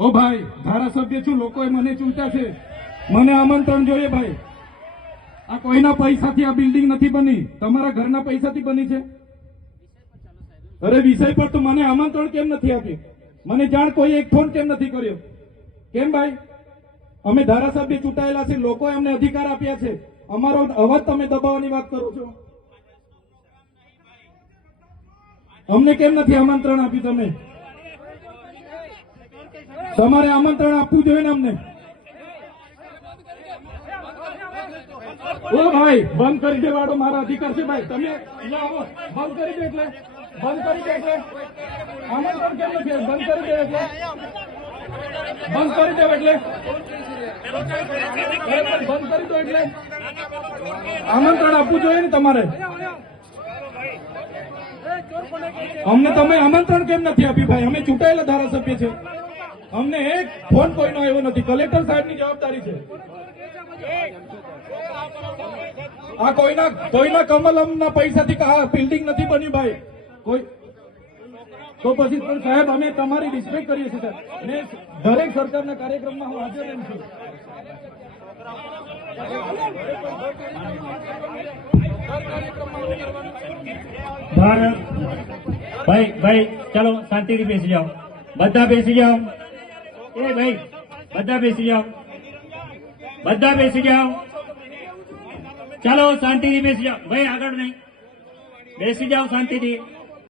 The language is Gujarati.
ઓ ભાઈ, ધારાસભ્ય છું, લોકોએ મને ચૂંટ્યા છે, મને આમંત્રણ જોઈએ ભાઈ. આ કોઈના પૈસાથી આ બિલ્ડિંગ નથી બની, તમારા ઘરના પૈસાથી બની છે. અરે વિષય પર તો મને આમંત્રણ કેમ નથી આપ્યું? મને જાણ કોઈ એક ફોન કેમ નથી કર્યો? કેમ ભાઈ? અમે ધારાસભ્ય ચૂંટાયેલા છે, લોકોએ અમને અધિકાર આપ્યા છે, અમારો અવાજ તમે દબાવવાની વાત કરો છો. અમને કેમ નથી આમંત્રણ આપ્યું? તમે તમારે આમંત્રણ આપવું જોઈએ ને અમને. ઓ ભાઈ, બંધ કરી દેવાડો, મારા અધિકાર છે ભાઈ. તમે અહીંયા આવો, બંધ કરી દે એટલે આમંત્રણ કેમ નથી? બંધ કરી દે એટલે બંધ કરી દો એટલે આમંત્રણ આપવું જોઈએ ને તમારે. અમને તમે આમંત્રણ કેમ નથી આપ્યું ભાઈ? અમે ચૂંટાયેલા ધારાસભ્ય છે, અમને એક ફોન કોઈનો આવ્યો નથી. કલેક્ટર સાહેબની જવાબદારી છે. આ કોઈના કમલમના પૈસાથી આ બિલ્ડિંગ નથી બની ભાઈ. કોઈ તો પછી પણ સાહેબ, અમે તમારી રિસ્પેક્ટ કરીએ છીએ સાહેબ, ને દરેક સરકારના કાર્યક્રમમાં હું હાજર રહું છું. ભાઈ ચાલો શાંતિથી બેસી જાઓ, બધા બેસી જાઓ. એ ભાઈ બધા બેસી જાઓ, બધા બેસી જાઓ. ચાલો શાંતિથી બેસી જાઓ ભાઈ, આગળ નહીં, બેસી જાઓ શાંતિથી.